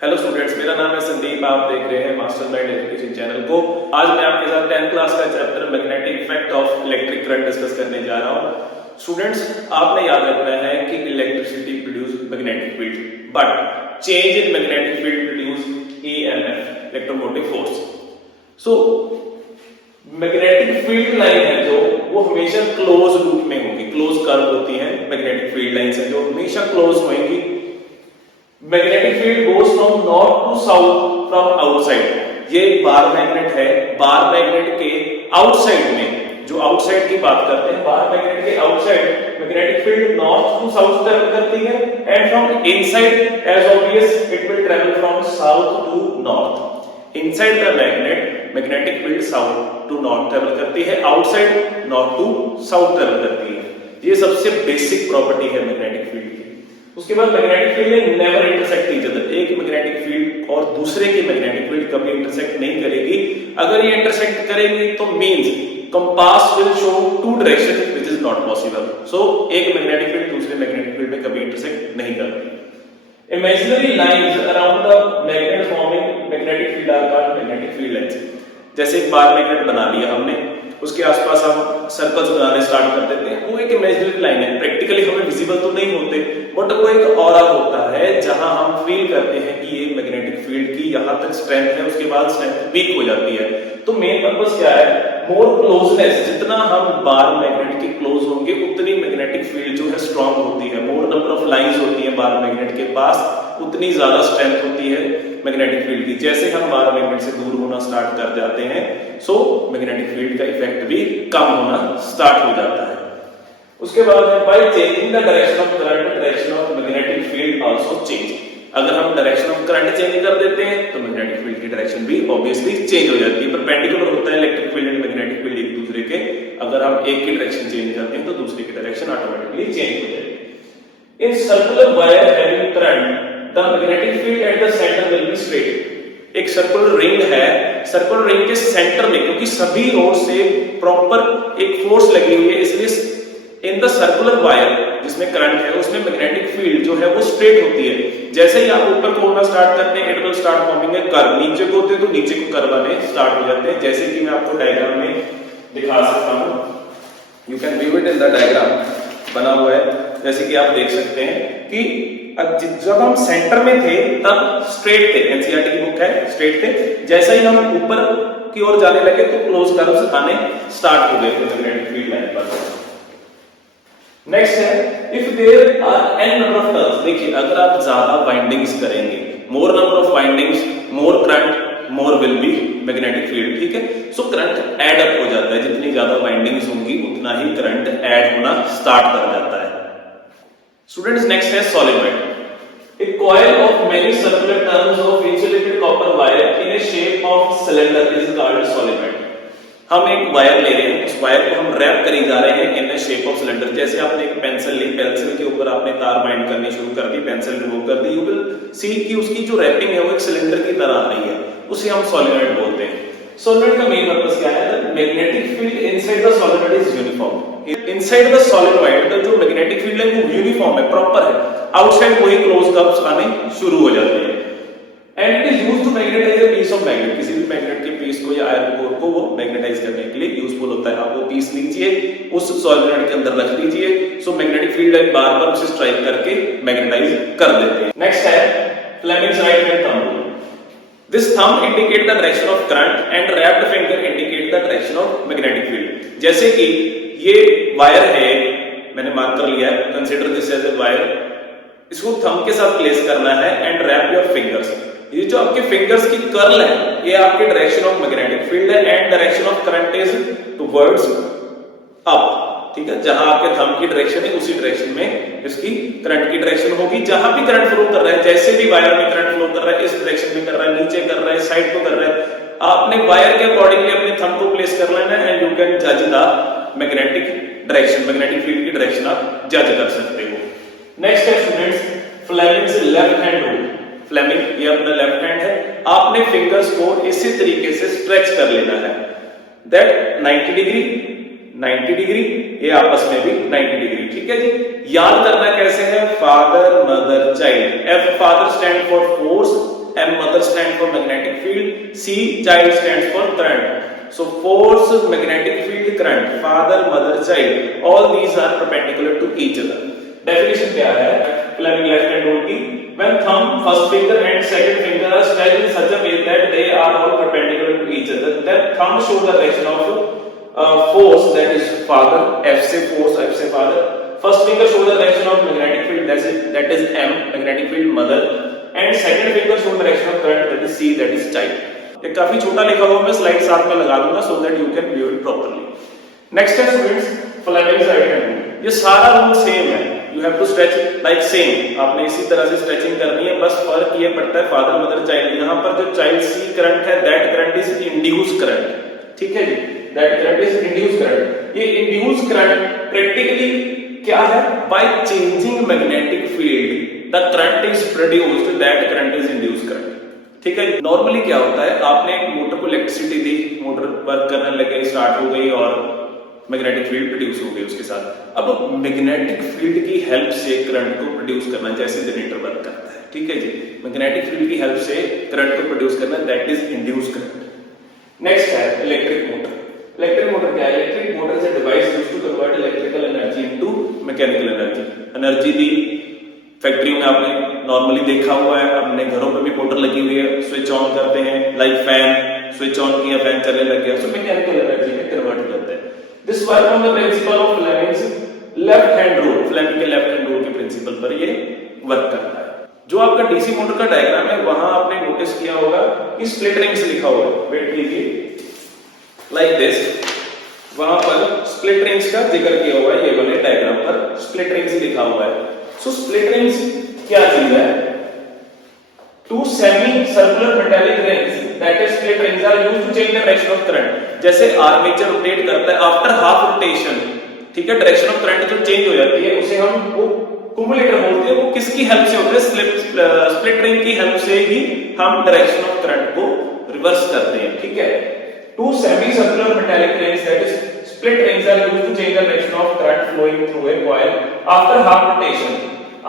Hello students, मेरा नाम है संदीप। आप देख रहे हैं मास्टरमाइंड एजुकेशन चैनल को। आज मैं आपके साथ 10th क्लास का chapter magnetic effect of electric current discuss करने जा रहा हूं। स्टूडेंट्स, आपने याद रखना है कि electricity produce magnetic field, but change in magnetic field produce EMF, electromotive force. So magnetic field line है जो वो हमेशा क्लोज लूप में होगी, क्लोज कर्व होती है मैग्नेटिक फील्ड लाइन है जो हमेशा क्लोज होंगी। Magnetic field goes from north to south from outside. ये बार मैग्नेट है, बार मैग्नेट के आउटसाइड में, जो आउटसाइड की बात करते हैं, बार मैग्नेट के outside magnetic field north to south travel करती है and from inside as obvious it will travel from south to north. Inside the magnet magnetic field south to north travel करती है, outside north to south travel करती है। ये सबसे basic property है magnetic field की। उसके बाद magnetic field never intersect each other. एक मैग्नेटिक फील्ड और दूसरे की मैग्नेटिक फील्ड कभी इंटरसेक्ट नहीं करेगी। अगर ये इंटरसेक्ट करेगी तो means compass will show two direction which is not possible. So एक मैग्नेटिक फील्ड दूसरे मैग्नेटिक फील्ड में कभी इंटरसेक्ट नहीं करती। Imaginary lines around the magnet forming magnetic field are called magnetic field lines. जैसे एक बार मैग्नेट बना लिया हमने, उसके आसपास हम सर्कल्स बनाने स्टार्ट कर देते हैं, वो एक इमेजिनरी लाइन है। प्रैक्टिकली हमें विजिबल तो नहीं होते, बट वो एक ऑरा होता है जहां हम फील करते हैं कि ये मैग्नेटिक फील्ड की यहां तक स्ट्रेंथ है, उसके बाद स्ट्रेंथ वीक हो जाती है। तो मेन पर्पस क्या है? मोर क्लोजनेस। जितना हम बार मैग्नेट के क्लोज होंगे उतनी मैग्नेटिक फील्ड जो है स्ट्रांग होती है। मोर नंबर ऑफ लाइंस होती है बार मैग्नेट के पास, उतनी ज्यादा स्ट्रेंथ होती है मैग्नेटिक फील्ड की। जैसे हम बार मैग्नेट से दूर होना स्टार्ट कर जाते हैं, सो मैग्नेटिक फील्ड का इफेक्ट भी कम होना स्टार्ट हो जाता है। उसके बाद by changing the direction of current, direction of magnetic field also change. अगर हम डायरेक्शन ऑफ करंट चेंज कर देते हैं तो मैग्नेटिक फील्ड की डायरेक्शन भी ऑब्वियसली चेंज हो जाती है। परपेंडिकुलर होता है electric field and magnetic field एक दूसरे के। अगर हम एक की डायरेक्शन चेंज करते हैं तो दूसरे की डायरेक्शन ऑटोमेटिकली चेंज हो जाएगी। In circular wire having current the magnetic field at the centre will be straight. एक सर्कुलर रिंग है, सर्कुलर रिंग के सेंटर में, क्योंकि सभी रोड से प्रॉपर एक फोर्स लगी हुई है, इसलिए इन द सर्कुलर वायर जिसमें करंट है उसमें मैग्नेटिक फील्ड जो है वो स्ट्रेट होती है। जैसे ही आप ऊपर को होना स्टार्ट करते हैं it will start forming a curve. नीचे को होते हैं तो नीचे को कर्व आने स्टार्ट हो जाते हैं, जैसे कि मैं आपको डायग्राम में दिखा सकता हूं। You can view it in the diagram, बना हुआ है जैसे कि आप देख सकते हैं कि जब हम सेंटर में थे तब स्ट्रेट थे, एनसीईआरटी की बुक है, स्ट्रेट थे। जैसे ही हम ऊपर की ओर जाने लगे तो क्लोज कर्व्स आने स्टार्ट हो गए मैग्नेटिक फील्ड लाइन पर। नेक्स्ट है if there are n number of turns. देखिए, अगर आप ज्यादा वाइंडिंग्स करेंगे, more number of windings, more current, more will be magnetic field. ठीक है, सो करंट ऐड अप हो जाता है। जितनी ज्यादा वाइंडिंग्स होंगी उतना ही करंट ऐड होना स्टार्ट कर जाता है। स्टूडेंट्स, नेक्स्ट है solenoid. A coil of many circular turns of insulated copper wire in a shape of cylinder is called solenoid। हम एक वायर ले रहे हैं, उस वायर को हम रैप करी जा रहे हैं इन शेप ऑफ सिलेंडर। जैसे आपने एक पेंसिल ली, पेंसिल के ऊपर आपने तार बाइंड करनी शुरू कर दी, पेंसिल रिमूव कर दी, यू विल सी कि उसकी जो रैपिंग है वो एक सिलेंडर की तरह आ रही है, उसे हम सोलेनॉइड बोलते हैं। सोलेनॉइड का मेन पर्पस क्या है? Magnetic field inside the solenoid is uniform. Inside the solenoid the जो मैग्नेटिक फील्ड है वो यूनिफॉर्म है, प्रॉपर है। आउटसाइड वही क्लोज कर्व्स आने शुरू हो जाते हैं। And it is used to magnetize a piece of magnet. किसी भी मैग्नेट के पीस को या आयरन कोर को वो मैग्नेटाइज करने के लिए यूजफुल होता है। आप वो पीस लीजिए, उस सोलेनॉइड के अंदर रख दीजिए, सो मैग्नेटिक फील्ड लाइन बार-बार उसे स्ट्राइक करके मैग्नेटाइज कर देते हैं। नेक्स्ट है Fleming's right hand thumb rule. This thumb indicate the direction of current and wrapped finger indicate the direction of magnetic field। जैसे कि ये वायर है, मैंने मार्क कर लिया है, consider this as a wire. इसको थंब के साथ प्लेस करना है एंड रैप योर फिंगर्स। ये जो आपके फिंगर्स की कर्ल है ये आपके डायरेक्शन ऑफ मैग्नेटिक फील्ड है and direction of current is towards up. ठीक है, जहां आपके थंब की डायरेक्शन है उसी डायरेक्शन में इसकी करंट की डायरेक्शन होगी। जहां भी करंट फ्लो कर रहा है, जैसे भी वायर में करंट फ्लो कर रहा है, इस डायरेक्शन में कर रहा है, नीचे कर रहा है, साइड को कर रहा है, आपने वायर के अकॉर्डिंगली अपने थंब को प्लेस कर लेना है एंड यू कैन जज the magnetic direction, magnetic field की डायरेक्शन आप जज कर सकते हो। नेक्स्ट है students Fleming's left hand rule. Fleming ये अपना लेफ्ट हैंड है, आपने फिंगर्स को इसी तरीके से स्ट्रेच कर लेना है दैट 90 डिग्री 90 डिग्री, ये आपस में भी 90 डिग्री। ठीक है जी, याद करना कैसे है? Father mother child. F father stand for force M mother stands for magnetic field, C child stands for current. So force, magnetic field, current, father, mother, child, all these are perpendicular to each other. Definition क्या है Fleming left hand rule की? When thumb, first finger and second finger are stretched in such a way that they are all perpendicular to each other, then thumb shows the direction of force, that is father, F से force, F से father. First finger shows the direction of magnetic field, that is M, magnetic field, mother, and second finger shows the direction of current, that is C, that is child. ये काफी छोटा लिखा हुआ, मैं slide साथ में लगा दूंगा so that you can view it properly. Next है students Fleming's right hand rule. ये सारा रूल सेम है. You have to stretch like same. आपने इसी तरह से स्ट्रेचिंग करनी है, बस फर्क ये पड़ता है फादर, मदर, चाइल्ड. यहाँ पर जो चाइल्ड C करंट है, that current is induced current. ठीक है जी, that current is induced current. ये induced current practically क्या है? By changing magnetic field, the current is produced. That current is induced current. ठीक है. नॉर्मली क्या होता है, आपने एक मोटर को इलेक्ट्रिसिटी दी, मोटर वर्क करने लगे, स्टार्ट हो गई और मैग्नेटिक फील्ड प्रोड्यूस हो गई उसके साथ. अब मैग्नेटिक फील्ड की हेल्प से करंट को प्रोड्यूस करना, जैसे जनरेटर वर्क करता है. ठीक है जी, मैग्नेटिक फील्ड की हेल्प से करंट को प्रोड्यूस करना, that is induce current. Next है इलेक्ट्रिक मोटर. इलेक्ट्रिक मोटर क्या है? Electric motor is a device used to convert electrical energy into mechanical energy. Energy दी फैक्ट्रियों में आपने नॉर्मली देखा हुआ है, अपने घरों पे भी मोटर लगी हुई है, स्विच ऑन करते हैं, लाइक फैन, स्विच ऑन किया, फैन चलने लग गया, सो मैकेनिकल एनर्जी में कन्वर्ट करते हैं. This work on the principle of Fleming's left hand rule. Fleming के left hand rule के प्रिंसिपल पर ये वर्क करता है. जो आपका डीसी मोटर का डायग्राम है, वहां आपने नोटिस किया होगा कि स्प्लिट रिंग्स लिखा हुआ है. वेट कीजिए, लाइक दिस. वहां पर स्प्लिट रिंग्स का जिक्र किया हुआ है, ये वाले डायग्राम पर स्प्लिट रिंग्स लिखा हुआ है. सो स्प्लिट रिंग्स क्या चीज है? Two semi-circular metallic rings, that is split rings, are used to change the direction of current. जैसे आर्मेचर रोटेट करता है, आफ्टर हाफ रोटेशन, ठीक है, डायरेक्शन ऑफ करंट जो चेंज हो जाती है, उसे हम वो कुमुलेटर बोलते हैं. वो किसकी हेल्प से होता है? स्प्लिट रिंग की हेल्प से ही हम डायरेक्शन ऑफ करंट को रिवर्स करते हैं. ठीक है. Two semi-circular metallic rings, that is split rings, are used to change the direction of current flowing through a coil after half rotation.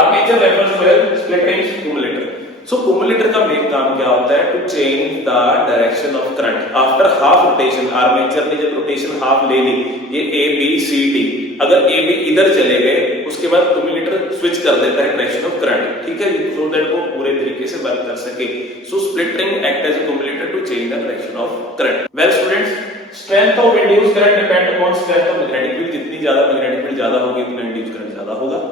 Armature refers to as split rings cumulator. So cumulator का main काम क्या होता है? To change the direction of current after half rotation. Armature ने जब rotation half ले ली, ये A B C D, अगर ए बी इधर चले गए, उसके बाद cumulator स्विच कर देता है डायरेक्शन ऑफ करंट. ठीक है, सो दैट वो पूरे तरीके से वर्क कर सके. So split ring act as a cumulator to change the direction of current. Well students, strength of induced current depend upon strength of magnetic field. जितनी ज्यादा मैग्नेटिक फील्ड ज्यादा होगी, उतना इंड्यूस्ड करंट ज्यादा होगा.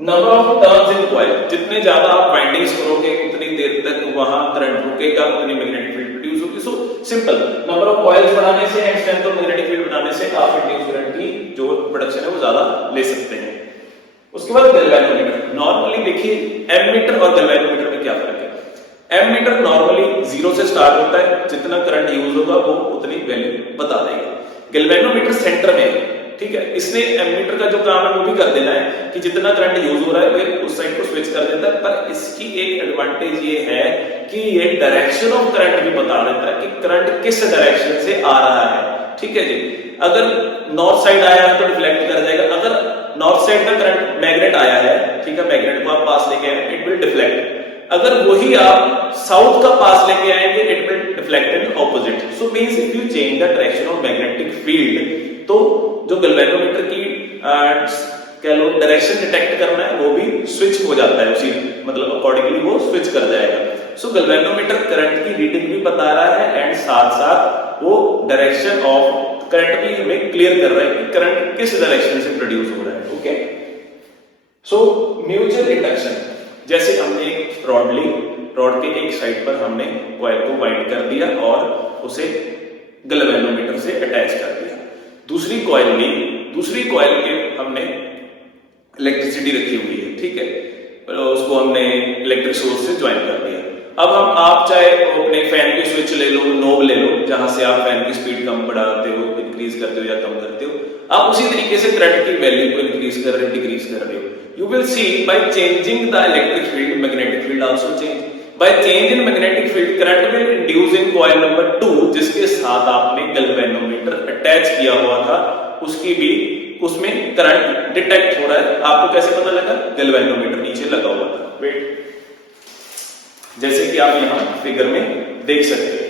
Number of turns in coil, जितने ज्यादा आप वाइंडिंग्स करोगे, उतनी देर तक वहां करंट रुकेगा, उतनी मैग्नेटिक फील्ड प्रोड्यूस होगी. So simple, number of coils बढ़ाने से and strength of magnetic field बढ़ाने से आप इंड्यूस्ड करंट की जो प्रोडक्शन है वो ज्यादा ले सकते हैं. उसके बाद गैल्वेनोमीटर. नॉर्मली देखिए, एमीटर और गैल्वेनोमीटर में क्या फर्क है? एमीटर नॉर्मली 0 से स्टार्ट होता है, जितना करंट यूज होगा वो उतनी वैल्यू बता देगा. गैल्वेनोमीटर सेंटर में, ठीक है, इसने एमीटर का जो काम है वो भी कर देना है कि जितना करंट यूज हो रहा है वो उस साइड को स्विच कर देता है. पर इसकी एक एडवांटेज ये है कि ये डायरेक्शन ऑफ करंट भी बता देता है कि करंट किस डायरेक्शन से आ रहा है. ठीक है जी, अगर नॉर्थ साइड आया है तो रिफ्लेक्ट कर जाएगा. अगर नॉर्थ साइड का करंट मैग्नेट आया है, ठीक है, मैग्नेट को आप पास लेके आए, इट विल डिफ्लेक्ट. अगर वही आप साउथ का पास लेके आएंगे, it will deflect in opposite. So means if you change the direction of magnetic field, तो जो गैल्वेनोमीटर की कह लो डायरेक्शन डिटेक्ट करना है, वो भी स्विच हो जाता है, उसी मतलब अकॉर्डिंगली वो स्विच कर जाएगा. सो गैल्वेनोमीटर करंट की रीडिंग भी बता रहा है एंड साथ साथ वो डायरेक्शन ऑफ करंट भी हमें क्लियर कर रहा है कि करंट किस डायरेक्शन से प्रोड्यूस हो रहा है. ओके. सो म्यूचुअल इंडक्शन, जैसे हमने एक रॉड के एक साइड पर हमने कॉइल को वाइंड कर दिया और उसे गैल्वेनोमीटर से अटैच कर दिया. दूसरी कॉइल के हमने इलेक्ट्रिसिटी रखी हुई है, ठीक है, उसको हमने इलेक्ट्रिक सोर्स से ज्वाइन कर दिया. अब आप चाहे अपने फैन की स्विच ले लो, नोब ले लो, जहां से आप फैन की स्पीड कम बढ़ाते हो, इंक्रीज करते हो या कम करते हो, आप उसी तरीके से करंट की वैल्यू को इंक्रीज कर रहे हो, डिक्रीज कर रहे हो. You will see by changing the electric field, magnetic field also change. By change in magnetic field, current will induce in coil number 2, जिसके साथ आपने गैल्वेनोमीटर अटैच किया हुआ था, उसकी भी उसमें करंट डिटेक्ट हो रहा है. आपको कैसे पता लगा? गैल्वेनोमीटर नीचे लगा हुआ था. वेट, जैसे कि आप यहाँ फिगर में देख सकते हैं।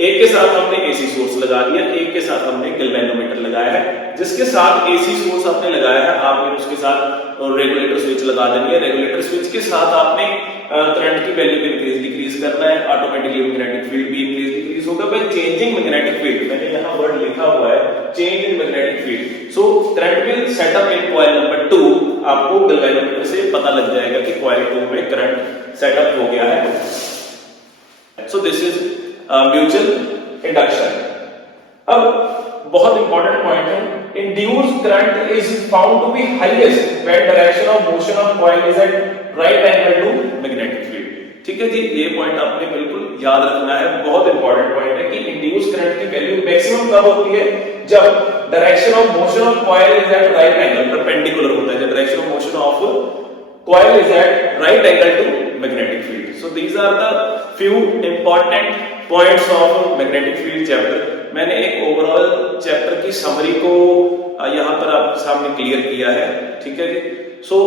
एक के साथ हमने एसी सोर्स लगा दिया, एक के साथ हमने गैल्वेनोमीटर लगाया है। जिसके साथ एसी सोर्स आपने लगाया है, आपने उसके साथ रेगुलेटर स्विच लगा देनी है। रेगुलेटर स्विच के साथ आपने करंट की वैल्यू इंक्रीज डिक्रीज करना है, ऑटोमेटिकली मैग्नेटिक फील्ड भी इंक्रीज डिक्रीज होगा बाय चेंजिंग मैग्नेटिक फील्ड। मैंने यहाँ वर्ड लिखा हुआ है change in magnetic field. So current will set up in coil number 2। आपको गैल्वेनोमीटर से पता लग जाएगा कि कॉइल 2 में करंट सेटअप हो गया है। So this is mutual induction. अब बहुत इंपॉर्टेंट पॉइंट है, induced current is found to be highest when direction of motion of coil is at right angle to magnetic field. ठीक है जी, ये पॉइंट आपने बिल्कुल याद रखना है, बहुत इंपॉर्टेंट पॉइंट है कि इंड्यूस्ड करंट की वैल्यू मैक्सिमम कब होती है, जब direction of motion of coil is at right angle, perpendicular होता है, जब direction of motion of coil is at right angle to magnetic field. So these are the few important points of magnetic field chapter. मैंने एक overall chapter की summary को यहाँ पर आपके सामने क्लियर किया है। ठीक है जी, सो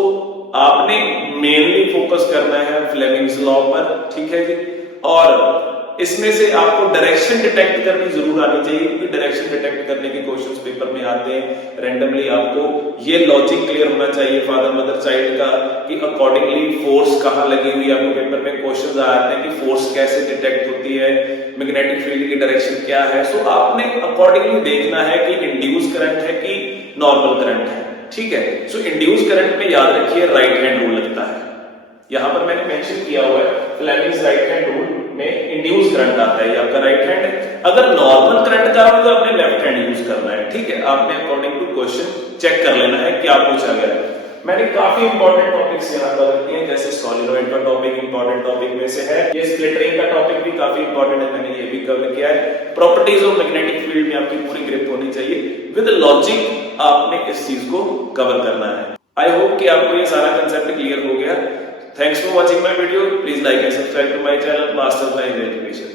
आपने मेनली फोकस करना है फ्लेमिंग्स लॉ पर। ठीक है जी, और इसमें से आपको डायरेक्शन डिटेक्ट करनी जरूर आनी चाहिए, क्योंकि डायरेक्शन डिटेक्ट करने के क्वेश्चंस पेपर में आते हैं रैंडमली। आपको ये लॉजिक क्लियर होना चाहिए फादर मदर चाइल्ड का कि अकॉर्डिंगली फोर्स कहाँ लगी हुई है। आपको पेपर में क्वेश्चंस आते हैं कि फोर्स कैसे डिटेक्ट होती है, मैग्नेटिक फील्ड की डायरेक्शन क्या है। सो आपने अकॉर्डिंगली देखना है कि इंड्यूस करंट है कि नॉर्मल करंट है। ठीक है, सो इंड्यूस करंट में याद रखिए राइट हैंड रूल लगता है। यहां पर मैंने मेंशन किया हुआ है फ्लेमिंग्स राइट हैंड रूल में इंड्यूस करंट आता है, ये आपका राइट हैंड है। अगर नॉर्मल करंट का हो तो आपने लेफ्ट हैंड यूज करना है। ठीक है, आपने अकॉर्डिंग टू क्वेश्चन चेक कर लेना है क्या पूछा गया है। मैंने काफी इंपॉर्टेंट टॉपिक्स यहाँ कवर किए हैं, जैसे सॉलिनॉइड का टॉपिक इंपॉर्टेंट टॉपिक में से है, ये स्प्लिट रिंग का टॉपिक भी काफी इंपॉर्टेंट है, मैंने ये भी कवर किया है। प्रॉपर्टीज ऑफ मैग्नेटिक फील्ड में आपकी पूरी ग्रिप होनी चाहिए, विद लॉजिक आपने इस चीज को कवर करना है। आई होप कि आपको ये सारा कंसेप्ट क्लियर हो गया। Thanks for watching my video. Please like and subscribe to my channel, Masters Line Education.